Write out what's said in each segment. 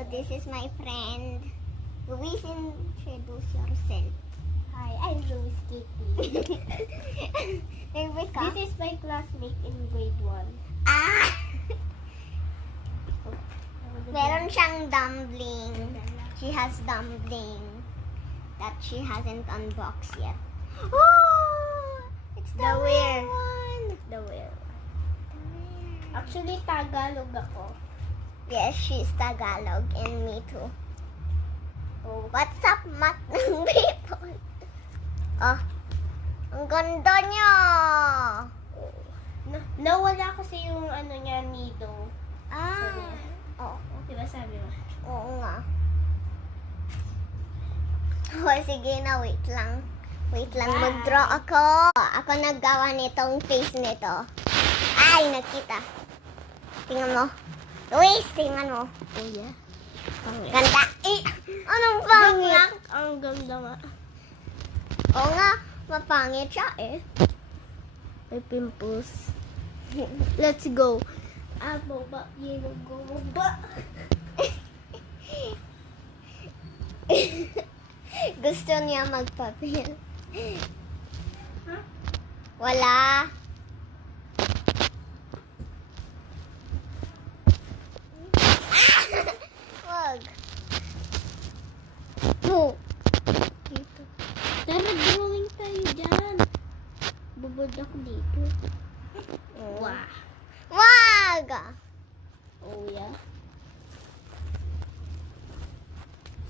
So this is my friend. Louise, introduce yourself. Hi, I'm Louise Kitty. Rebecca. This is my classmate in grade 1. Ah! Meron siyang dumpling. She has dumpling that she hasn't unboxed yet. Oh! It's the weird one. The weird one. Actually, Tagalog ako. Yes, she's Tagalog and me too. Oh, What's up, mat ng people? Oh, ang ganda niya. Nawala kasi yung ano niya, nido. Ah, Sabi. oo. Diba sabi mo? Oo nga. Oh, sige na, wait lang. Wait lang, Bye. mag-draw ako. Ako naggawa nitong face nito. Ay, nakita. Tingnan mo. Luis, tingnan mo. Oh, yeah. Ganda. Eh, anong pangit? Ang ganda nga. Oo nga, mapangit siya eh. May pimples. Let's go. Boba, yellow, go, ba. Gusto niya magpapil. Huh? Wala. Wag. Oh. Dito. Tara, drawing tayo dyan. Bubod ako dito. Wow. Wag. Oh, yeah.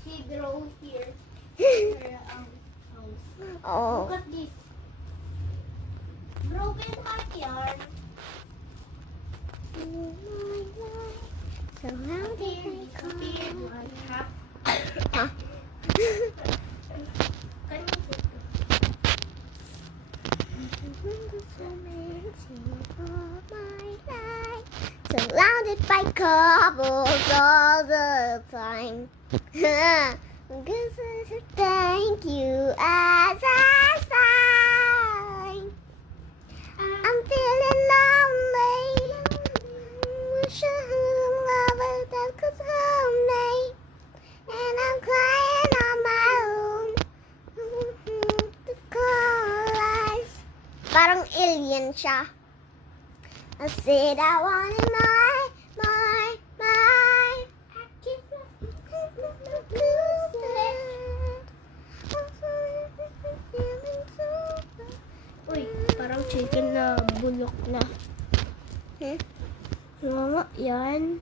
She draw here. Her house. Oh. Look at this. Broken heart yarn. Surrounded by Disappeared one half. Huh? Can you put Surrounded by couples all the time. Because I thank you as I sign. I'm feeling lonely. Wish I had a lover that could hold me. And I'm crying on my own. The cold eyes. Parang alien siya. I said I wanted my. Uy, parang chicken na bulok na. Hmm? Nga nga, yan.